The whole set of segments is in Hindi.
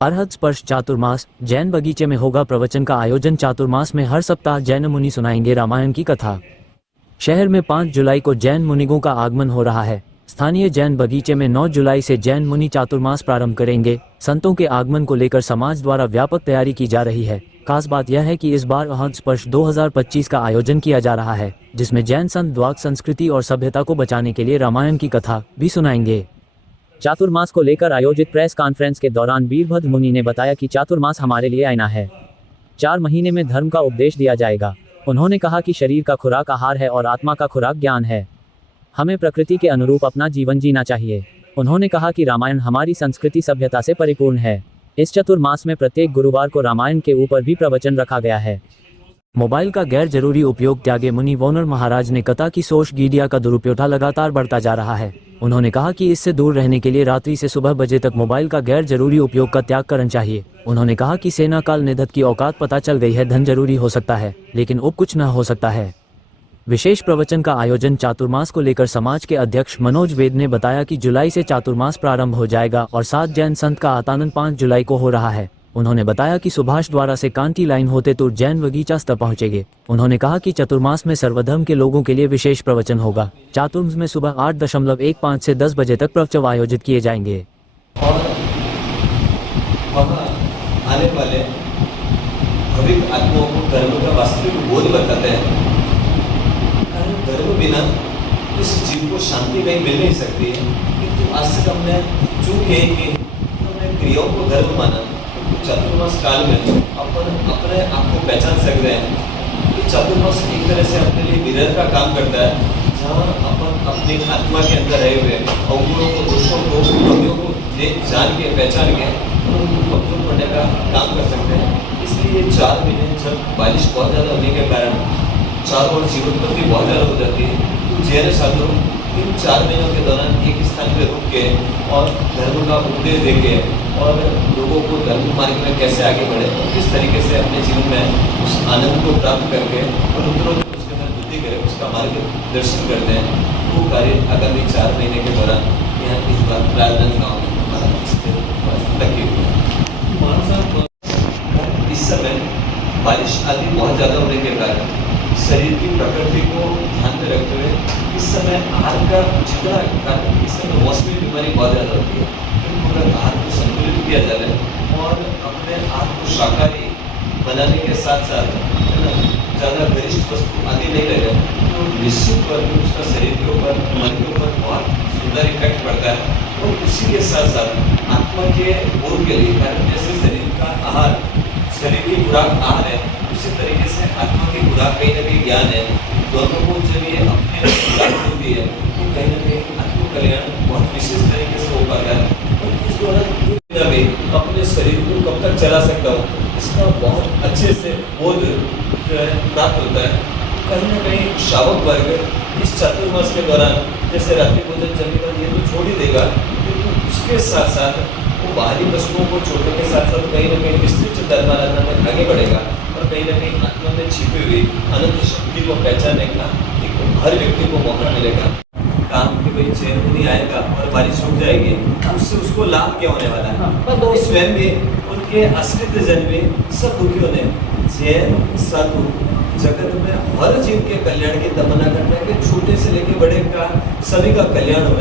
अरहत स्पर्श चातुर्मास जैन बगीचे में होगा प्रवचन का आयोजन। चातुर्मास में हर सप्ताह जैन मुनि सुनाएंगे रामायण की कथा। शहर में 5 जुलाई को जैन मुनिगों का आगमन हो रहा है। स्थानीय जैन बगीचे में 9 जुलाई से जैन मुनि चातुर्मास प्रारंभ करेंगे। संतों के आगमन को लेकर समाज द्वारा व्यापक तैयारी की जा रही है। खास बात यह है कि इस बार अरहत स्पर्श 2025 का आयोजन किया जा रहा है, जिसमें जैन संत द्वाक संस्कृति और सभ्यता को बचाने के लिए रामायण की कथा भी सुनाएंगे। चातुर्मास को लेकर आयोजित प्रेस कॉन्फ्रेंस के दौरान वीरभद्र मुनि ने बताया कि चातुर्मास हमारे लिए आईना है। 4 महीने में धर्म का उपदेश दिया जाएगा। उन्होंने कहा कि शरीर का खुराक आहार है और आत्मा का खुराक ज्ञान है। हमें प्रकृति के अनुरूप अपना जीवन जीना चाहिए। उन्होंने कहा कि रामायण हमारी संस्कृति सभ्यता से परिपूर्ण है। इस चतुर्मास में प्रत्येक गुरुवार को रामायण के ऊपर भी प्रवचन रखा गया है। मोबाइल का गैर जरूरी उपयोग त्यागे मुनि वोनर महाराज ने कहा कि सोशल मीडिया का दुरुपयोग लगातार बढ़ता जा रहा है। उन्होंने कहा कि इससे दूर रहने के लिए रात्रि से सुबह बजे तक मोबाइल का गैर जरूरी उपयोग का त्याग करना चाहिए। उन्होंने कहा कि सेना काल निधत की औकात पता चल गई है। धन जरूरी हो सकता है लेकिन उप कुछ न हो सकता है। विशेष प्रवचन का आयोजन चातुर्मास को लेकर समाज के अध्यक्ष मनोज वेद ने बताया कि जुलाई से चातुर्मास प्रारंभ हो जाएगा और 7 जैन संत का आतानन 5 जुलाई को हो रहा है। उन्होंने बताया कि सुभाष द्वारा से कांटी लाइन होते तो जैन बगीचा तक पहुंचेंगे। उन्होंने कहा कि चतुर्मास में सर्वधर्म के लोगों के लिए विशेष प्रवचन होगा। चातुर्मास में सुबह 8:15 से 10 बजे तक प्रवचन आयोजित किए जाएंगे। और वहाँ आने वाले भविक आत्माओं को धर्म का वास्तविक बोध बताते हैं। कारण धर्म बिना इस जीव को शांति कहीं मिल नहीं सकती है। किंतु आज तक हमने चूक है कि हमने क्रियाओं को धर्म माना। चातुर्मास काल में अपन अपने आप को पहचान सकते हैं कि चातुर्मास एक तरह से अपने लिए मिरर का काम करता है, जहाँ अपन अपनी आत्मा के अंदर रहे हुए अवगुणों को, दोषों को, कमियों को जान के पहचान के उनको कमजोर करने का काम कर सकते हैं। इसलिए 4 महीने जब बारिश बहुत ज़्यादा होने के कारण चारों ओर जीवन गति बहुत ज़्यादा हो जाती है, तो जैन साधु इन 4 महीनों के दौरान एक स्थान पर रुक के और धर्म का उपदेश देके और लोगों को धर्म मार्ग में कैसे आगे बढ़े और किस तरीके से अपने जीवन में उस आनंद को प्राप्त करके और उत्तरोत्तर उसके अंदर वृद्धि करें, उसका मार्गदर्शन करते हैं। वो कार्य आगामी 4 महीने के दौरान यहाँ इस बार प्रार्थना गाँव में लगे हुए हैं। इस समय बारिश आदि बहुत ज़्यादा होने के कारण शरीर की प्रकृति को ध्यान में रखते हुए इस समय आहार का जितना कारण इस समय मौसमी बीमारी बहुत ज़्यादा होती है। अगर आहार को संतुलित किया जाए और अपने आहार को शाकाहारी बनाने के साथ साथ ज़्यादा गरिष्ठ वस्तु आदि नहीं लगे तो निश्चित तौर पर उसका शरीर के ऊपर, मन के ऊपर बहुत सुंदर इफेक्ट पड़ता है। और उसी के साथ साथ आत्मा के बोध के लिए, कारण जैसे शरीर का आहार, शरीर की खुराक आहार है, उसी तरीके से आत्मा की खुराक कहीं ना कहीं ज्ञान है। दोनों को जब ये अपने खुराक होती है तो कहीं ना कहीं आत्म कल्याण बहुत विशेष तरीके से हो पाता है। और इस दौरान भी अपने शरीर को कब तक चला सकता हूँ, इसका बहुत अच्छे से बोध प्राप्त होता है। कहीं ना कहीं श्रावक वर्ग इस चातुर्मास के दौरान जैसे रात्रि भोजन जमीन ये तो छोड़ ही देगा, किंतु उसके साथ साथ वो बाहरी वस्तुओं को छोड़ने के साथ साथ कहीं ना कहीं विस्तृत धर्माराधना में आगे बढ़ेगा और कहीं ना कहीं आत्मा में छिपी हुई अनंत शक्ति को पहचानने का एक हर व्यक्ति को मौका मिलेगा। काम कि भाई चैन नहीं आएगा और बारिश रुक जाएगी, उससे उसको लाभ क्या होने वाला है। तो स्वयं भी उनके आश्रित जन भी सब दुखी होने। जैन साधु जगत में हर जीव के कल्याण की तमन्ना करता है कि छोटे से लेके बड़े का सभी का कल्याण हो।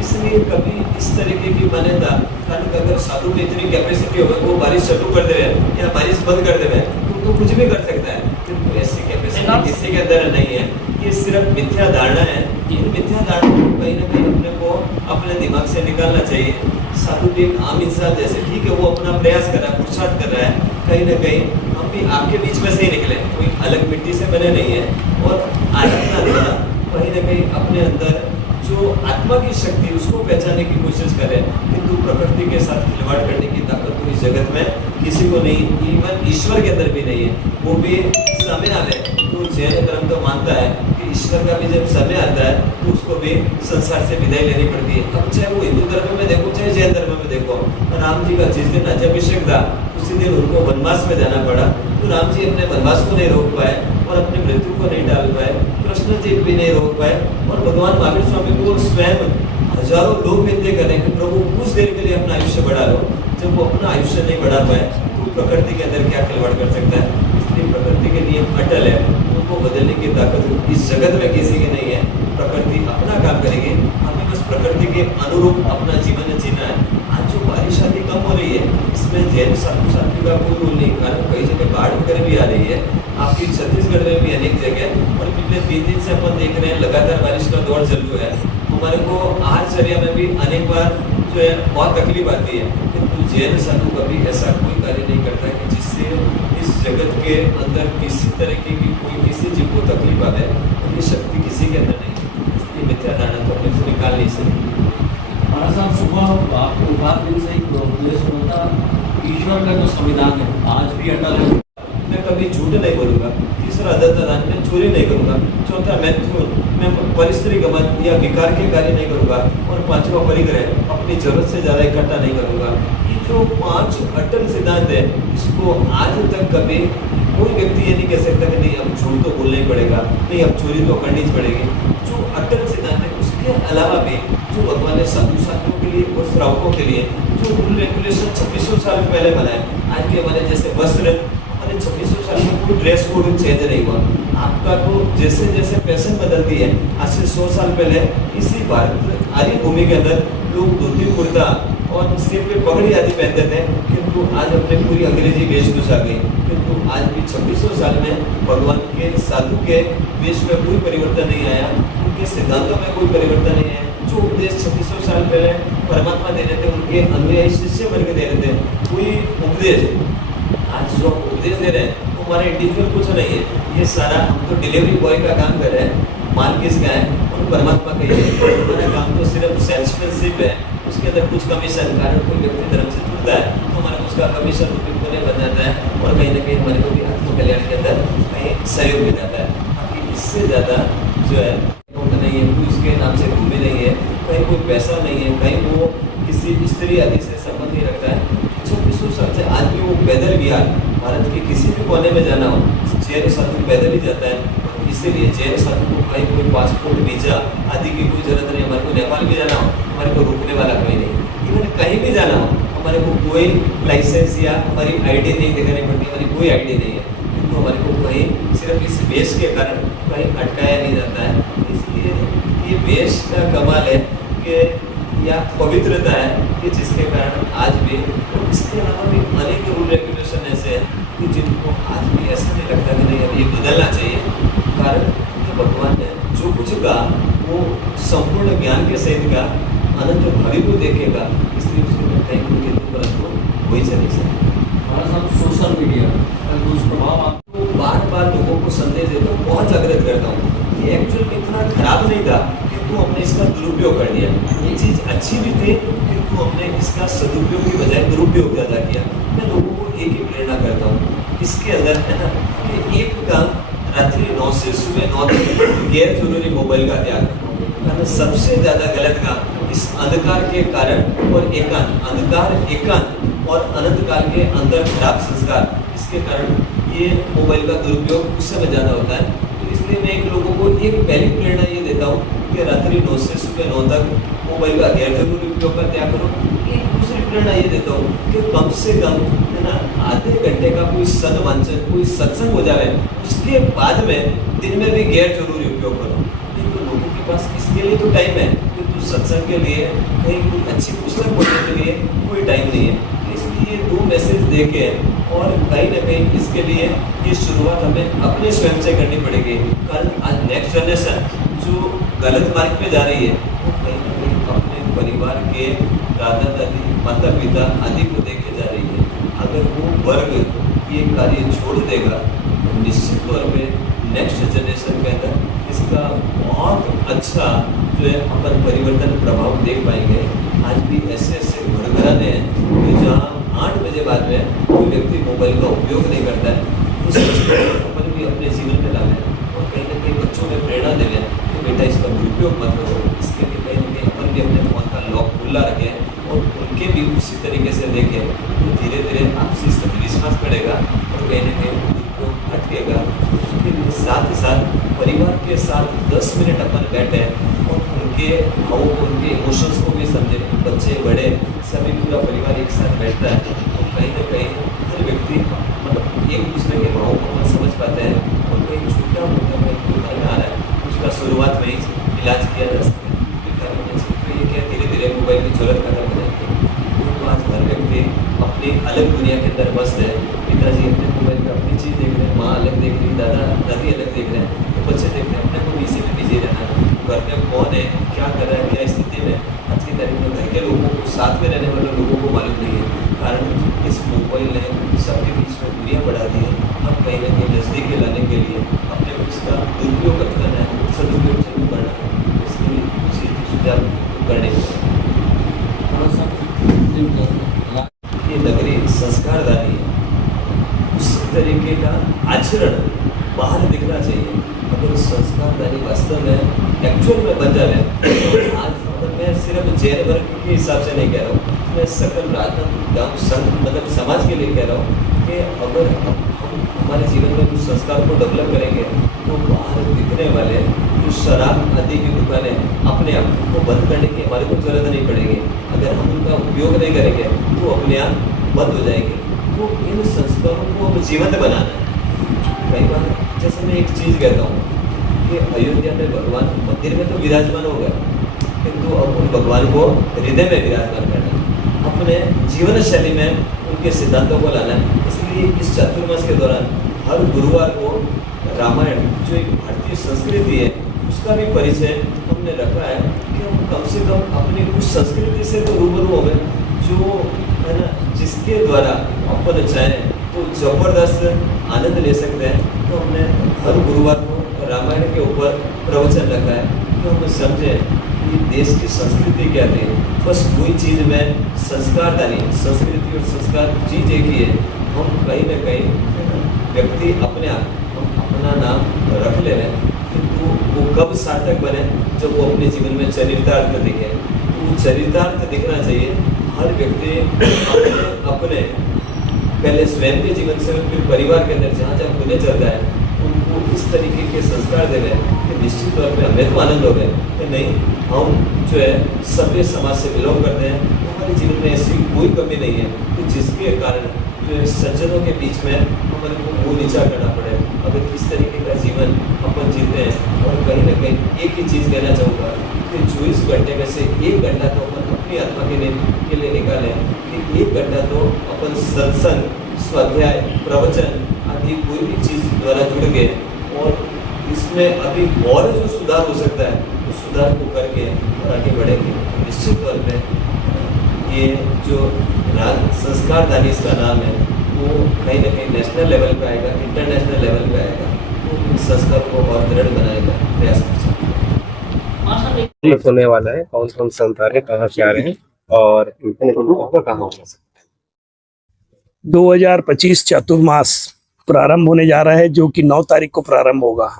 इसलिए कभी इस तरीके की मान्यता, कारण अगर साधु की इतनी कैपेसिटी हो वो बारिश चालू कर दे या बारिश बंद कर दे तो कुछ भी कर सकता है, तो ऐसी कैपेसिटी किसी के अंदर नहीं है। ये सिर्फ मिथ्या धारणा है। इन मिथ्या धारणा को कहीं ना कहीं अपने को अपने दिमाग से निकालना चाहिए। साधु भी एक आम इंसान जैसे, ठीक है, वो अपना प्रयास कर रहा है, पुरुषार्थ कर रहा है, कहीं ना कहीं हम भी आपके बीच में से ही निकले, कोई अलग मिट्टी से बने नहीं है। और आराधना द्वारा कहीं ना कहीं अपने अंदर जो आत्मा की शक्ति उसको पहचानने की कोशिश करें, किंतु प्रकृति के साथ खिलवाड़ करने की ताकत तो इस जगत में किसी को नहीं, इवन ईश्वर के अंदर भी नहीं है। वो भी समय आवे तो जैन धर्म तो मानता है कि ईश्वर का भी जब समय आता है तो उसको भी संसार से विदाई लेनी पड़ती है। अब चाहे वो हिंदू धर्म में देखो चाहे जैन धर्म में देखो, राम जी का जिस दिन राज्याभिषेक था उसी दिन उनको वनवास में जाना पड़ा, तो राम जी अपने वनवास को नहीं रोक पाए और अपनी मृत्यु को नहीं डाल पाए, कृष्ण जी भी नहीं रोक पाए और भगवान महावीर स्वामी को स्वयं हजारों लोग विनती करें कि प्रभु कुछ देर के लिए अपना आयुष्य बढ़ा लो। जब वो अपना आयुष्य नहीं बढ़ा पाए तो प्रकृति के अंदर क्या खिलवाड़ कर सकता है। इसलिए प्रकृति के नियम अटल है, उनको बदलने की ताकत इस जगत में किसी की नहीं है। प्रकृति अपना काम करेगी, हमें बस प्रकृति के अनुरूप अपना जीवन जीना है। आज जो बारिश आदि कम हो रही है, इसमें जैन साधु साध्वी का कोई रोल नहीं, कारण कई जगह बाढ़ वगैरह भी आ रही है। आपकी छत्तीसगढ़ में भी अनेक जगह, और पिछले 3 दिन से अपन देख रहे हैं लगातार बारिश का दौर चालू है। हमारे को आहारचर्या में भी अनेक बार जो है बहुत तकलीफ आती है, किंतु जैन साधु कभी ऐसा कोई कार्य नहीं करता कि जिससे इस जगत के अंदर किसी तरीके की कोई किसी जीव को तकलीफ आए। ये शक्ति किसी के अंदर नहीं है, इसलिए मिथ्या धारणा तो अपने से निकाल नहीं सकते। हमारा साहब सुबह आपको बात दिन से एक उपदेश होता, ईश्वर का जो संविधान है आज भी अटल है। मैं कभी झूठ नहीं बोलूँगा। तीसरा अदत्तदान, मैं चोरी नहीं करूँगा। चौथा मैथुन, मैं परिस्त्री गमन या विकार के कार्य नहीं करूँगा। और पांचवा परिग्रह, अपनी जरूरत से ज़्यादा इकट्ठा नहीं करूँगा। ये जो 5 अटल सिद्धांत है, इसको आज तक कभी कोई व्यक्ति ये नहीं कह सकता कि नहीं अब झूठ तो बोलना ही पड़ेगा, नहीं अब चोरी तो करनी ही पड़ेगी। जो अटल सिद्धांत है उसके अलावा भी जो भगवान ने साधु साथियों के लिए और श्रावकों के लिए जो रूल रेगुलेशन 2600 साल पहले बनाए, आज के हमारे जैसे वस्त्र, हमारे 2600 साल में कोई ड्रेस कोड चेंज नहीं हुआ। आपका तो जैसे जैसे फैशन बदलती है, आज से 100 साल पहले इसी भारत आर्य भूमि के अंदर लोग धोती कुर्ता और सिर पे पगड़ी आदि पहनते थे, किंतु आज अपने पूरी अंग्रेजी वेशभूषा गई। किंतु आज भी 2600 साल में भगवान के साधु के वेश में कोई परिवर्तन नहीं आया, उनके सिद्धांतों में कोई परिवर्तन नहीं है। जो उपदेश 2600 साल पहले परमात्मा दे रहे थे, उनके अनुयायी शिष्य वर्ग दे रहे थे, कोई उपदेश आज जो उपदेश दे रहे हैं वो हमारे इंडिविजुअल कुछ नहीं है। ये सारा हम तो डिलीवरी बॉय का काम कर रहे हैं, माल किसका है और परमात्मा का ही है। हमारा काम तो सिर्फ सेल्समैनशिप है, उसके अंदर कुछ कमीशन, कारण कोई व्यक्ति धर्म से जुड़ता है तो हमारा उसका कमीशन रुपये बन जाता है, और कहीं ना कहीं हमारे को भी आत्मकल्याण के अंदर कहीं सहयोग मिल जाता है। बाकी इससे ज़्यादा जो है नहीं है, कोई उसके नाम से भूमि नहीं है, कहीं कोई पैसा नहीं है, कहीं वो किसी स्त्री आदि से संबंध नहीं रखता है। 2600 साल से आज भी वो पैदल विहार भारत के किसी भी कोने में जाना हो, जैन साधु पैदल ही जाता है। इसीलिए जैन साधु को कहीं कोई पासपोर्ट वीजा आदि की कोई जरूरत नहीं। हमारे को नेपाल भी जाना हो, हमारे को रुकने वाला कोई नहीं। इवन कहीं भी जाना हो, हमारे को कोई लाइसेंस या हमारी आईडी नहीं दिखानी पड़ती, हमारी कोई आईडी नहीं है, किंतु हमारे को कहीं सिर्फ इस वेश के कारण कहीं अटकाया नहीं जाता है। इसलिए ये वेश का कमाल है कि या पवित्रता है कि जिसके कारण आज भी, और इसके अलावा भी अनेक रूल रेगुलेशन ऐसे हैं कि जिनको आज भी ऐसा नहीं लगता कि नहीं अब ये बदलना चाहिए। कारण कि भगवान ने जो कुछ कहा वो संपूर्ण ज्ञान के सहित का अनंत भावी को देखेगा, इसलिए उसके में कहीं कोई कितने परंतु हो ही नहीं सकता। हमारा साहब सोशल मीडिया का दुष्प्रभाव आपको बार बार लोगों को संदेश देता हूँ, बहुत जागृत करता हूँ। ये एक्चुअल में इतना खराब नहीं था कि तू हमने इसका दुरुपयोग कर दिया। ये चीज़ अच्छी भी थी कि तू हमने इसका सदुपयोग की बजाय दुरुपयोग ज़्यादा किया। मैं लोगों को एक ही प्रेरणा करता हूँ इसके अंदर, है ना, कि एक काम रात्रि 9 से सुबह 9 तक गैर जरूरी मोबाइल का त्याग करना, कारण सबसे ज़्यादा गलत काम इस अंधकार के कारण और एकांत, अंधकार एकांत और अनंत काल के अंदर खराब संस्कार, इसके कारण ये मोबाइल का दुरुपयोग उस समय ज़्यादा होता है। तो इसलिए मैं एक लोगों को एक पहली प्रेरणा ये देता हूँ कि रात्रि 9 से सुबह 9 तक मोबाइल का गैर जरूरी उपयोग का त्याग करो। एक दूसरी प्रेरणा ये देता हूँ कि कम से कम, है ना, आधे घंटे का कोई सदवांचन, कोई सत्संग हो जाए, उसके बाद में दिन में भी गैर जरूरी उपयोग करो। नहीं तो लोगों के पास इसके लिए तो टाइम है, किंतु सत्संग के लिए, कहीं कोई अच्छी पुस्तक पढ़ने के लिए कोई टाइम नहीं है। इसलिए 2 मैसेज देके, और कहीं ना कहीं इसके लिए ये शुरुआत हमें अपने स्वयं से करनी पड़ेगी। कारण आज नेक्स्ट जनरेशन जो गलत मार्ग पे जा रही है, वो कहीं ना कहीं अपने परिवार के दादा दादी, माता पिता आदि को देख के जा रही है। अगर वो वर्ग ये कार्य छोड़ देगा तो निश्चित तौर पे नेक्स्ट जनरेशन के अंदर इसका बहुत अच्छा जो है अपन परिवर्तन प्रभाव देख पाएंगे। आज भी ऐसे ऐसे घरघराने हैं कि जहाँ 8 बजे बाद में कोई व्यक्ति मोबाइल का उपयोग नहीं करता है। तो सोचते अपन भी अपने जीवन में लावें और कहीं ना कहीं बच्चों में प्रेरणा देवें कि बेटा इसका दुरुपयोग मत करो। इसके लिए कहीं ना कहीं अपन भी अपने फोन का लॉक खुला रखें और उनके भी उसी तरीके से देखें, तो धीरे धीरे आपसी विश्वास बढ़ेगा और कहीं ना कहीं दुरुपयोग हटेगा। उसके लिए साथ ही साथ परिवार के साथ 10 मिनट अपन बैठे और उनके उनके भावों को, उनके इमोशंस को भी समझे। बच्चे बड़े सभी पूरा परिवार एक साथ बैठता है तो कहीं ना कहीं हर व्यक्ति मतलब एक दूसरे के भावों को अपन समझ पाते हैं और कहीं छोटा मोटा कोई घर में आ रहा है उसका शुरुआत में ही इलाज किया जा सकता है। तो ये क्या धीरे धीरे मोबाइल की जरूरत खत्म हो जाती है। तो आज हर व्यक्ति अपनी अलग दुनिया के अंदर मस्त है। पिताजी अपने मोबाइल में अपनी चीज़ देख रहे हैं, माँ अलग देख रही है, दादा दादी अलग देख रहे हैं, तो बच्चे देख रहे हैं अपने को इसी में बिजी रहना है। घर में कौन है, क्या कर रहा है, क्या स्थिति में आज की तारीख में घर के लोगों को, साथ में रहने वाले लोगों को मालूम नहीं है। कारण इस मोबाइल ने सबके बीच में दूरियाँ बढ़ा दी है। हम कहीं ना कहीं नज़दीक लाने के लिए अपने को इसका दुरुपयोग करना है, सदुपयोग जरूर करना है। इसके लिए कुछ सुझाव करने ये नगरी संस्कारदानी है। उस तरीके का आचरण बाहर दिखना चाहिए। अगर संस्कारदानी वास्तव में एक्चुअल में बन जाए, आज मतलब मैं सिर्फ जैन वर्ग के हिसाब से नहीं कह रहा हूँ, मैं सकल राजनाथ गाँव संघ मतलब समाज के लिए कह रहा हूँ कि अगर हम हमारे जीवन में उस संस्कार को डेवलप करेंगे तो बाहर दिखने वाले जो शराब आदि की दुकानें अपने आप को बंद करने की हमारे को जरूरत नहीं पड़ेगी। अगर हम उनका उपयोग नहीं करेंगे तो अपने आप बंद हो जाएंगे। तो इन संस्कारों को अब जीवंत बनाना है। कई बार जैसे मैं एक चीज़ कहता हूँ कि अयोध्या में भगवान मंदिर में तो विराजमान हो गए, किंतु अब उन भगवान को हृदय में विराजमान करना है, अपने जीवन शैली में उनके सिद्धांतों को लाना है। इसलिए इस चातुर्मास के दौरान हर गुरुवार को रामायण जो एक भारतीय संस्कृति है उसका भी परिचय हमने रखा है कि हम कम से कम अपनी उस संस्कृति से तो रूबरू हो गए जो है ना, जिसके द्वारा अपन चाहें तो जबरदस्त आनंद ले सकते हैं। तो हमने हर गुरुवार को रामायण के ऊपर प्रवचन रखा है तो हम समझें कि देश की संस्कृति क्या थी। बस वही चीज़ में संस्कार डाली, संस्कृति और संस्कार चीज़ एक ही है। हम कहीं ना कहीं व्यक्ति अपने आप हम अपना नाम रख ले रहे हैं, किंतु वो कब सार्थक बने जब वो अपने जीवन में चरितार्थ दिखे। तो वो चरितार्थ दिखना चाहिए हर व्यक्ति अपने पहले स्वयं के जीवन से फिर परिवार के अंदर जहाँ जहाँ खुले चलता है उनको इस तरीके के संस्कार दे रहे हैं कि निश्चित तौर पे हमें तो आनंद हो गए कि नहीं, हम जो है सभ्य समाज से बिलोंग करते हैं। हमारे जीवन में ऐसी कोई कमी नहीं है कि जिसके कारण जो है सज्जनों के बीच में हमारे को मुँह नीचा करना पड़े। अगर किस तरीके का जीवन अपन जीते हैं और कहीं ना कहीं एक ही चीज़ कहना चाहूँगा कि 24 घंटे में से 1 घंटा तो अपन अपनी आत्मा के लिए निकालें कि 1 घंटा तो अपन सत्संग, स्वाध्याय, प्रवचन आदि कोई भी चीज़ द्वारा जुड़ गए और इसमें अभी और जो सुधार हो सकता है उस सुधार को करके और आगे बढ़ेंगे। निश्चित तौर पे ये जो संस्कारदानी इसका नाम है वो कहीं ना कहीं नेशनल लेवल पे आएगा, इंटरनेशनल लेवल पे आएगा। तो इस संस्कार को और दृढ़ बनाने का प्रयास कर सकते हैं। होने वाला है, कौन कौन संत आ रहे हैं, कहाँ से आ रहे हैं और कहाँ होगा? 2025 चातुर्मास प्रारंभ होने जा रहा है जो कि 9 तारीख को प्रारंभ होगा,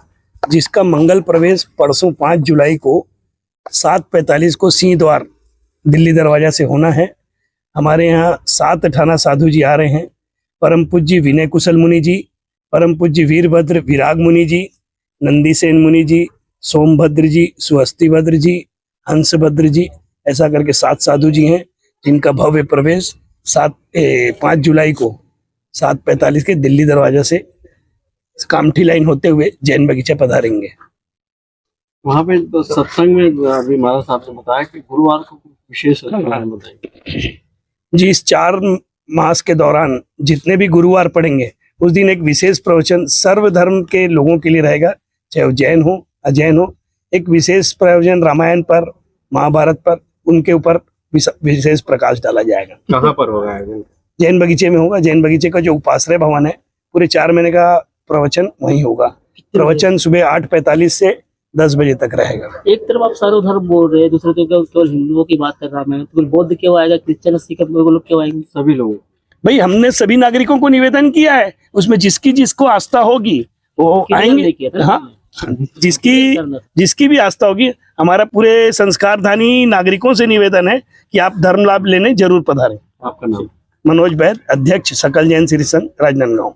जिसका मंगल प्रवेश परसों 5 जुलाई को 7:45 को सिंह द्वार दिल्ली दरवाजा से होना है। हमारे यहाँ 7 अठाना साधु जी आ रहे हैं। परम पूज्य विनय कुशल मुनि जी, परम पूज्य वीरभद्र विराग मुनि जी, नंदीसेन मुनि जी, सोमभद्र जी, सुहस्तिभद्र जी, हंसभद्र जी, ऐसा करके 7 साधु जी हैं जिनका भव्य प्रवेश 5 जुलाई को 7:45 के दिल्ली दरवाजा से कामठी लाइन होते हुए जैन बगीचा पधारेंगे। वहाँ पे तो सत्संग में अभी महाराज साहब ने बताया कि गुरुवार को विशेष बताएंगे जी। इस 4 मास के दौरान जितने भी गुरुवार पड़ेंगे उस दिन एक विशेष प्रवचन सर्वधर्म के लोगों के लिए रहेगा, चाहे वो जैन हो अजैन हो। एक विशेष प्रवचन रामायण पर, महाभारत पर, उनके ऊपर विशेष प्रकाश डाला जाएगा। कहाँ पर होगा? जैन बगीचे में होगा। जैन बगीचे का जो उपाश्रय भवन है, पूरे 4 महीने का प्रवचन वहीं होगा। प्रवचन सुबह 8:45 से 10 बजे तक रहेगा। एक तरफ आप सर्वधर्म बोल रहे हैं, दूसरे तरफ केवल हिंदुओं की बात कर रहा मैं, तो बौद्ध क्यों आएगा, क्रिश्चियन सिख लोग क्यों आएंगे? सभी लोग भाई हमने सभी नागरिकों को निवेदन किया है, उसमें जिसको आस्था होगी वो आएंगे। हाँ, जिसकी भी आस्था होगी। हमारा पूरे संस्कारधानी नागरिकों से निवेदन है कि आप धर्म लाभ लेने जरूर पधारें। आपका नाम? मनोज बैद, अध्यक्ष सकल जैन श्री संघ, राजनांदगांव।